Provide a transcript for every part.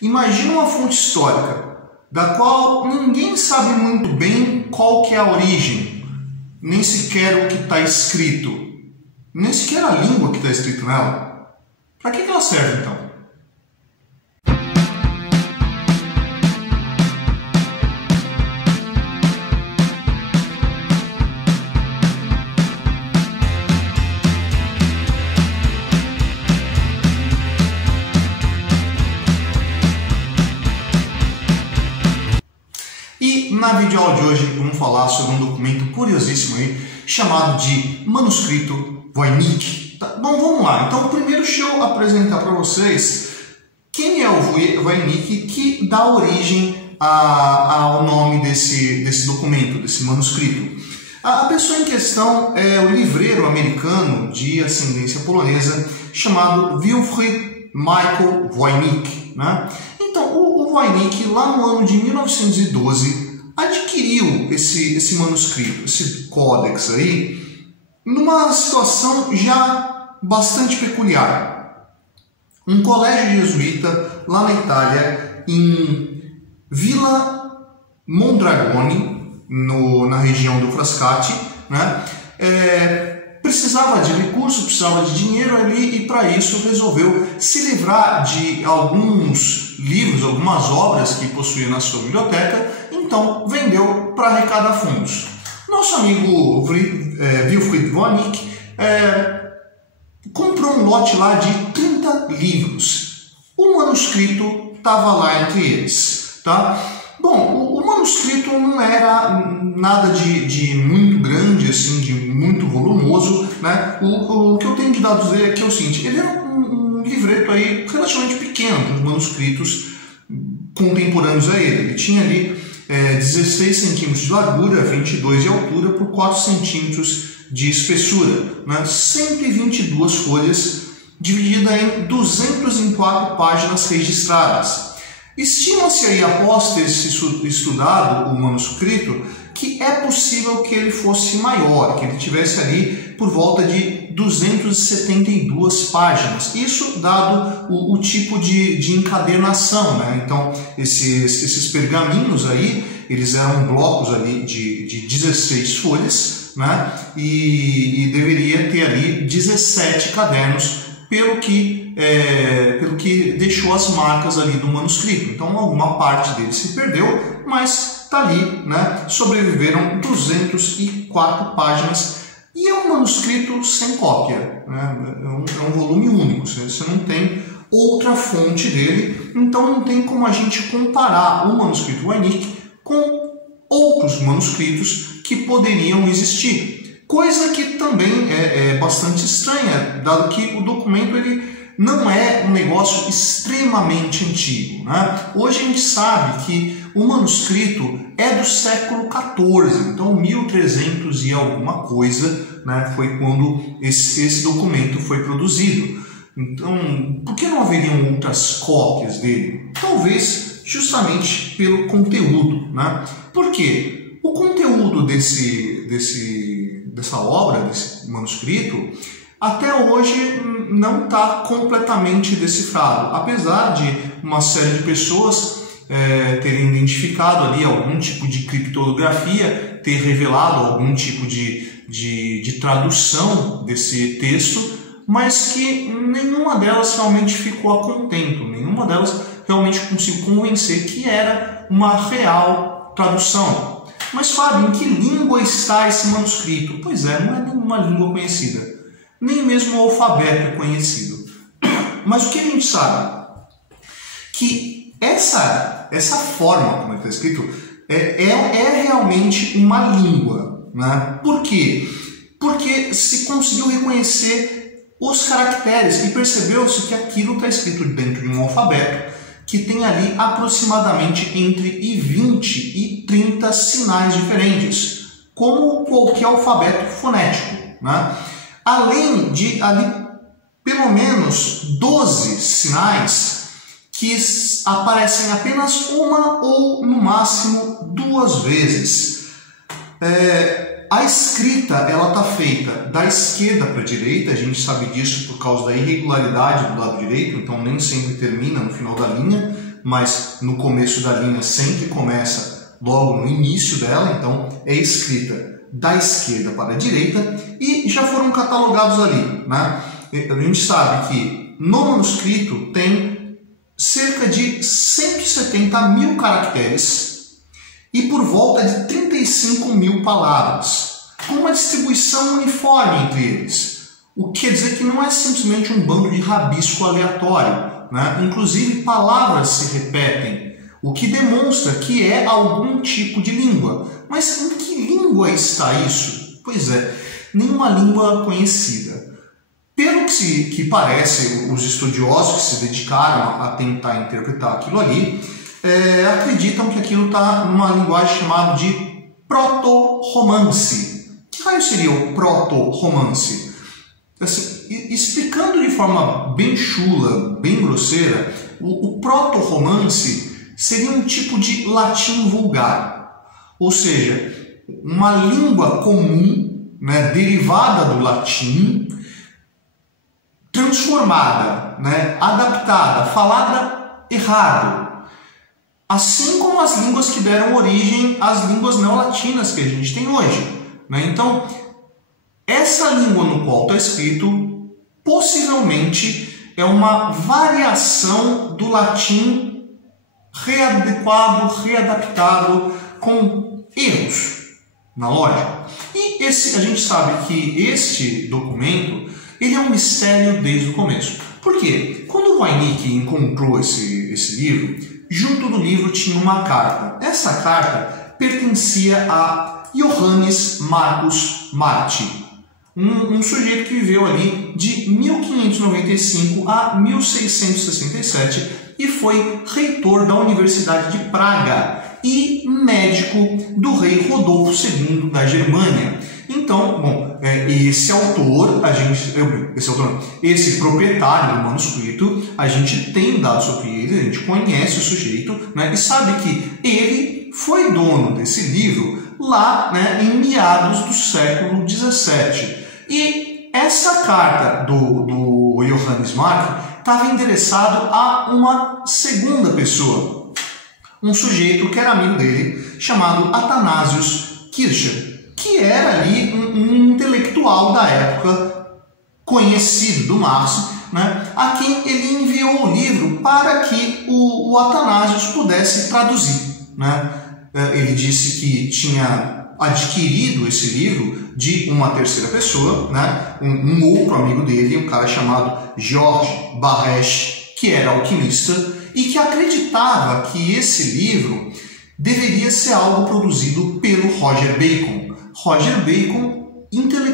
Imagina uma fonte histórica, da qual ninguém sabe muito bem qual que é a origem, nem sequer o que está escrito, nem sequer a língua que está escrito nela. Para que ela serve então? Na videoaula de hoje vamos falar sobre um documento curiosíssimo aí, chamado de Manuscrito Voynich. Tá? Bom, vamos lá. Então, primeiro deixa eu apresentar para vocês quem é o Voynich, que dá origem ao nome desse documento, desse manuscrito. A pessoa em questão é o livreiro americano de ascendência polonesa, chamado Wilfried Michael Voynich, né? Então, o Voynich, lá no ano de 1912, adquiriu esse manuscrito, esse códex aí, numa situação já bastante peculiar. Um colégio jesuíta lá na Itália, em Villa Mondragone, na região do Frascati, né, precisava de recursos, precisava de dinheiro ali, e para isso resolveu se livrar de alguns livros, algumas obras que possuía na sua biblioteca. Então vendeu para arrecadar fundos. Nosso amigo Wilfried Voynich comprou um lote lá de 30 livros. O manuscrito estava lá entre eles. Tá? Bom, o manuscrito não era nada de muito grande, assim, de muito volumoso, né? O que eu tenho de dados dele aqui é o seguinte: ele era um livreto aí relativamente pequeno para os manuscritos contemporâneos a ele. Ele tinha ali 16 centímetros de largura, 22 de altura por 4 centímetros de espessura, né? 122 folhas, dividida em 204 páginas registradas. Estima-se aí, após ter estudado o manuscrito, que é possível que ele fosse maior, que ele tivesse ali por volta de 272 páginas. Isso dado o tipo de encadernação, né? Então, esses pergaminhos aí, eles eram blocos ali de 16 folhas, né? E deveria ter ali 17 cadernos, pelo que deixou as marcas ali do manuscrito. Então, alguma parte dele se perdeu, mas está ali, né? Sobreviveram 204 páginas e é um manuscrito sem cópia, né? É um volume único, você não tem outra fonte dele, então não tem como a gente comparar o manuscrito Voynich com outros manuscritos que poderiam existir. Coisa que também é bastante estranha, dado que o documento ele não é um negócio extremamente antigo, né? Hoje a gente sabe que o manuscrito é do século XIV, então 1300 e alguma coisa, né, foi quando esse documento foi produzido. Então, por que não haveriam outras cópias dele? Talvez justamente pelo conteúdo, né? Por quê? O conteúdo dessa obra, desse manuscrito, até hoje não está completamente decifrado, apesar de uma série de pessoas terem identificado ali algum tipo de criptografia, ter revelado algum tipo de tradução desse texto, mas que nenhuma delas realmente ficou a contento, nenhuma delas realmente conseguiu convencer que era uma real tradução. Mas Fábio, em que língua está esse manuscrito? Pois é, não é nenhuma língua conhecida, nem mesmo o alfabeto é conhecido. Mas o que a gente sabe? Que essa forma, como está escrito, é realmente uma língua, né? Por quê? Porque se conseguiu reconhecer os caracteres e percebeu-se que aquilo está escrito dentro de um alfabeto que tem ali aproximadamente entre 20 e 30 sinais diferentes, como qualquer alfabeto fonético, né? Além de ali pelo menos 12 sinais que aparecem apenas uma ou no máximo 2 vezes. A escrita ela está feita da esquerda para a direita, a gente sabe disso por causa da irregularidade do lado direito, então nem sempre termina no final da linha, mas no começo da linha sempre começa logo no início dela, então é escrita da esquerda para a direita e já foram catalogados ali, né? A gente sabe que no manuscrito tem cerca de 170 mil caracteres e por volta de 35 mil palavras, com uma distribuição uniforme entre eles. O que quer dizer que não é simplesmente um bando de rabisco aleatório, né? Inclusive palavras se repetem, o que demonstra que é algum tipo de língua. Mas em que língua está isso? Pois é, nenhuma língua conhecida. Pelo que parece, os estudiosos que se dedicaram a tentar interpretar aquilo ali, acreditam que aquilo está numa linguagem chamada de proto-romance. Que raio seria o proto-romance? Assim, explicando de forma bem chula, bem grosseira, o proto-romance seria um tipo de latim vulgar, ou seja, uma língua comum, né, derivada do latim, transformada, né, adaptada, falada errado, assim como as línguas que deram origem às línguas neolatinas que a gente tem hoje, né? Então, essa língua no qual está escrito possivelmente é uma variação do latim readequado, readaptado, com erros na lógica. E a gente sabe que este documento ele é um mistério desde o começo. Por quê? Quando o Voynich encontrou esse livro, junto do livro tinha uma carta. Essa carta pertencia a Johannes Marcus Marti, um sujeito que viveu ali de 1595 a 1667 e foi reitor da Universidade de Praga e médico do rei Rodolfo II da Germânia. Então, bom, esse proprietário do manuscrito, a gente tem dados sobre ele, a gente conhece o sujeito, né, e sabe que ele foi dono desse livro lá, né, em meados do século XVII. E essa carta do Johannes Mark estava endereçado a uma segunda pessoa, um sujeito que era amigo dele, chamado Athanasius Kircher, que era ali um intelectual da época conhecido do Marx, né, a quem ele enviou o livro para que o Athanasius pudesse traduzir, né? Ele disse que tinha adquirido esse livro de uma terceira pessoa, né? Um outro amigo dele, um cara chamado Georges Barrech, que era alquimista e que acreditava que esse livro deveria ser algo produzido pelo Roger Bacon. Roger Bacon,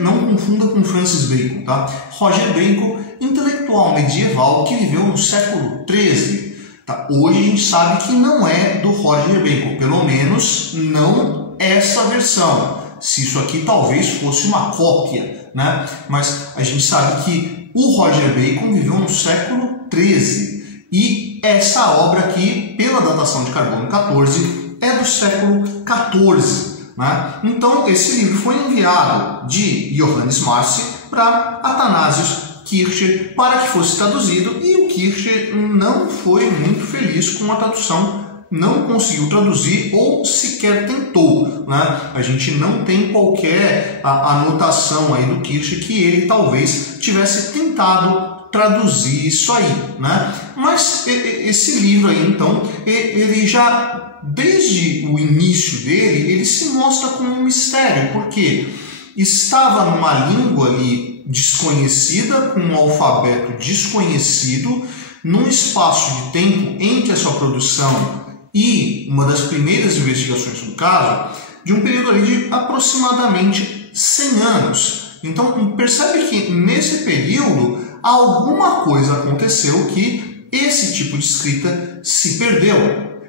não confunda com Francis Bacon, tá? Roger Bacon, intelectual medieval que viveu no século XIII. Tá? Hoje a gente sabe que não é do Roger Bacon, pelo menos não essa versão. Se isso aqui talvez fosse uma cópia, né? Mas a gente sabe que o Roger Bacon viveu no século XIII e essa obra aqui, pela datação de carbono 14, é do século XIV. Né? Então esse livro foi enviado de Johannes Marci para Athanasius Kircher para que fosse traduzido e o Kircher não foi muito feliz com a tradução, não conseguiu traduzir ou sequer tentou, né? A gente não tem qualquer anotação aí do Kircher que ele talvez tivesse tentado traduzir isso aí, né? Mas esse livro aí, então, ele já, desde o início dele, ele se mostra como um mistério, porque estava numa língua ali desconhecida, com um alfabeto desconhecido, num espaço de tempo entre a sua produção e uma das primeiras investigações no caso, de um período ali de aproximadamente 100 anos. Então percebe que nesse período alguma coisa aconteceu que esse tipo de escrita se perdeu.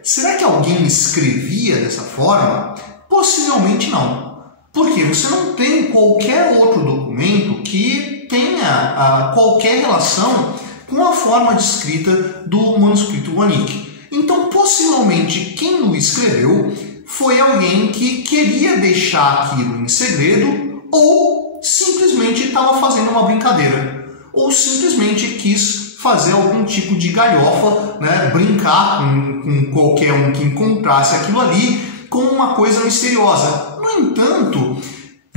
Será que alguém escrevia dessa forma? Possivelmente não. Porque você não tem qualquer outro documento que tenha qualquer relação com a forma de escrita do manuscrito Voynich. Então, possivelmente, quem o escreveu foi alguém que queria deixar aquilo em segredo ou simplesmente estava fazendo uma brincadeira ou simplesmente quis fazer algum tipo de galhofa, né, brincar com qualquer um que encontrasse aquilo ali com uma coisa misteriosa. No entanto,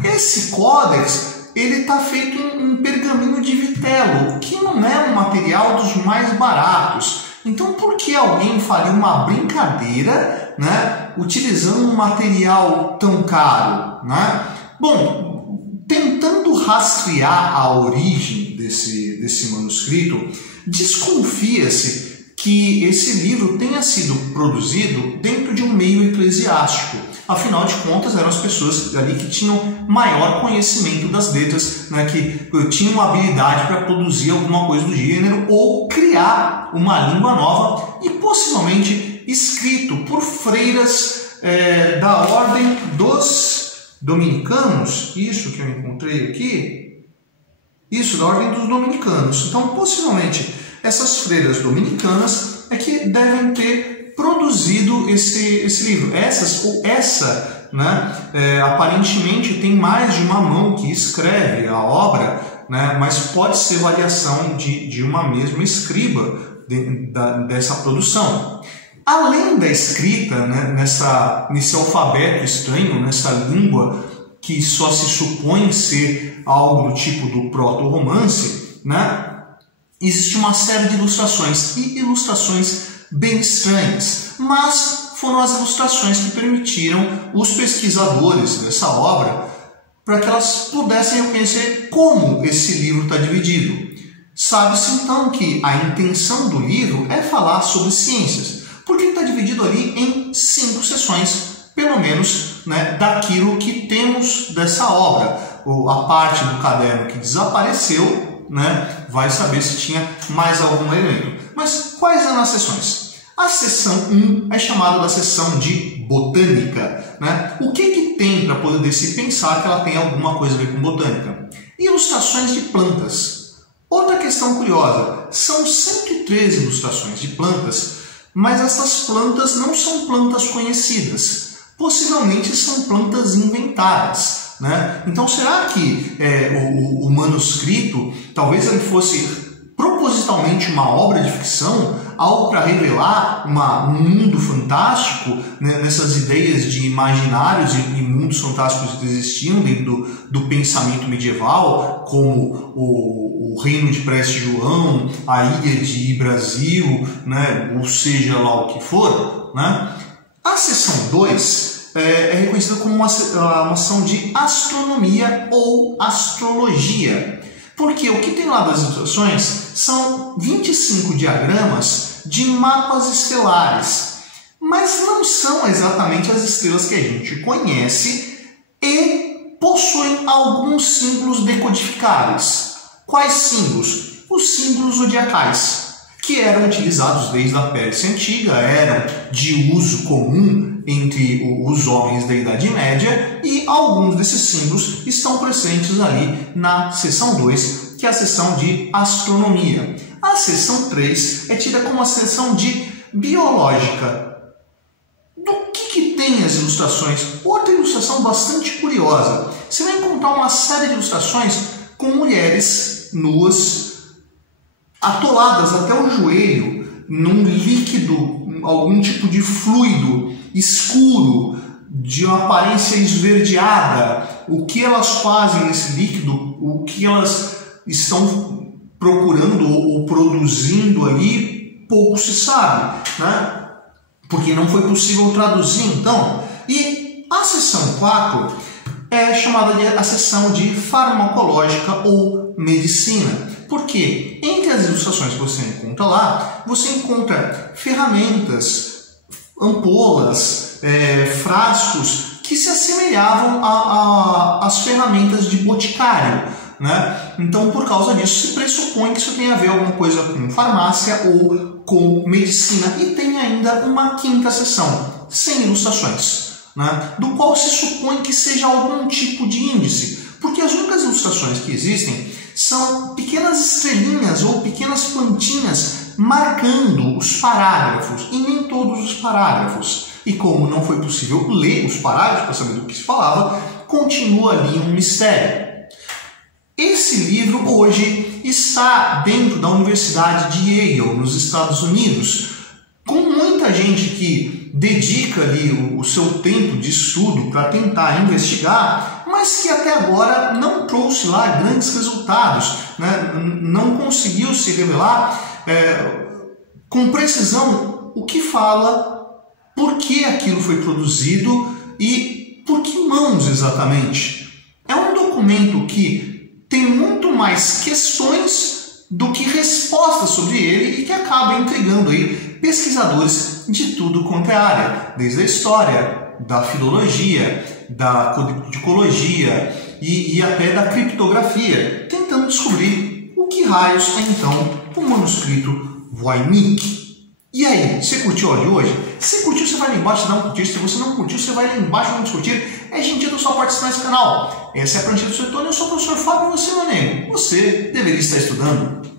esse códex ele está feito em pergaminho de vitelo, que não é um material dos mais baratos. Então, por que alguém faria uma brincadeira, né, utilizando um material tão caro, né? Bom, tentando rastrear a origem desse manuscrito, desconfia-se que esse livro tenha sido produzido dentro de um meio eclesiástico. Afinal de contas, eram as pessoas ali que tinham maior conhecimento das letras, né, que tinham habilidade para produzir alguma coisa do gênero ou criar uma língua nova e possivelmente escrito por freiras da ordem dos dominicanos. Isso que eu encontrei aqui. Isso, da ordem dos dominicanos. Então, possivelmente, essas freiras dominicanas é que devem ter produzido esse livro. Essa, né, aparentemente tem mais de uma mão que escreve a obra, né, mas pode ser variação de uma mesma escriba dessa produção. Além da escrita, né, nesse alfabeto estranho, nessa língua que só se supõe ser algo do tipo do proto-romance, né, existe uma série de ilustrações, e ilustrações bem estranhas, mas foram as ilustrações que permitiram os pesquisadores dessa obra para que elas pudessem reconhecer como esse livro está dividido. Sabe-se então que a intenção do livro é falar sobre ciências, porque está dividido ali em 5 seções, pelo menos, né, daquilo que temos dessa obra. A parte do caderno que desapareceu, né, vai saber se tinha mais algum elemento. Mas quais eram as seções? A seção 1 é chamada da seção de botânica, né? O que tem para poder se pensar que ela tem alguma coisa a ver com botânica? Ilustrações de plantas. Outra questão curiosa, são 113 ilustrações de plantas, mas essas plantas não são plantas conhecidas. Possivelmente são plantas inventadas, né? Então, será que o manuscrito, talvez ele fosse propositalmente uma obra de ficção, algo para revelar um mundo fantástico, né, nessas ideias de imaginários e mundos fantásticos que existiam dentro do pensamento medieval, como o reino de Preste João, a ilha de Brasil, né, ou seja lá o que for, né? A seção 2 é reconhecida como uma ação de astronomia ou astrologia. Porque o que tem lá das ilustrações são 25 diagramas de mapas estelares, mas não são exatamente as estrelas que a gente conhece e possuem alguns símbolos decodificáveis. Quais símbolos? Os símbolos zodiacais, que eram utilizados desde a Pérsia Antiga, eram de uso comum entre os homens da Idade Média, e alguns desses símbolos estão presentes ali na seção 2, que é a seção de astronomia. A seção 3 é tida como a seção de biológica. Do que tem as ilustrações? Outra ilustração bastante curiosa. Você vai encontrar uma série de ilustrações com mulheres nuas, atoladas até o joelho, num líquido, algum tipo de fluido escuro, de uma aparência esverdeada. O que elas fazem nesse líquido, o que elas estão procurando ou produzindo ali, pouco se sabe, né? Porque não foi possível traduzir, então. E a seção 4 é chamada de a seção de farmacológica ou medicina. Porque entre as ilustrações que você encontra lá, você encontra ferramentas, ampolas, frascos que se assemelhavam às ferramentas de boticário, né? Então, por causa disso, se pressupõe que isso tem a ver alguma coisa com farmácia ou com medicina. E tem ainda uma 5ª seção, sem ilustrações, né? Do qual se supõe que seja algum tipo de índice, porque as únicas ilustrações que existem são pequenas estrelinhas ou pequenas plantinhas marcando os parágrafos, e nem todos os parágrafos. E como não foi possível ler os parágrafos para saber do que se falava, continua ali um mistério. Esse livro hoje está dentro da Universidade de Yale, nos Estados Unidos, com muita gente que dedica ali o seu tempo de estudo para tentar investigar, mas que até agora não trouxe lá grandes resultados, né? Não conseguiu se revelar com precisão o que fala, por que aquilo foi produzido e por que mãos exatamente. É um documento que tem muito mais questões do que respostas sobre ele e que acaba intrigando aí pesquisadores de tudo quanto é área, desde a história, da filologia, da codicologia e até da criptografia, tentando descobrir o que raios é então o manuscrito Voynich. E aí, você curtiu o áudio de hoje? Se curtiu, você vai lá embaixo e dá um curtir. Se você não curtiu, você vai lá embaixo e não discutir. É gentil da sua parte assinar esse canal. Essa é a Prancheta do Suetônio, eu sou o professor Fábio e você, meu amigo, você deveria estar estudando.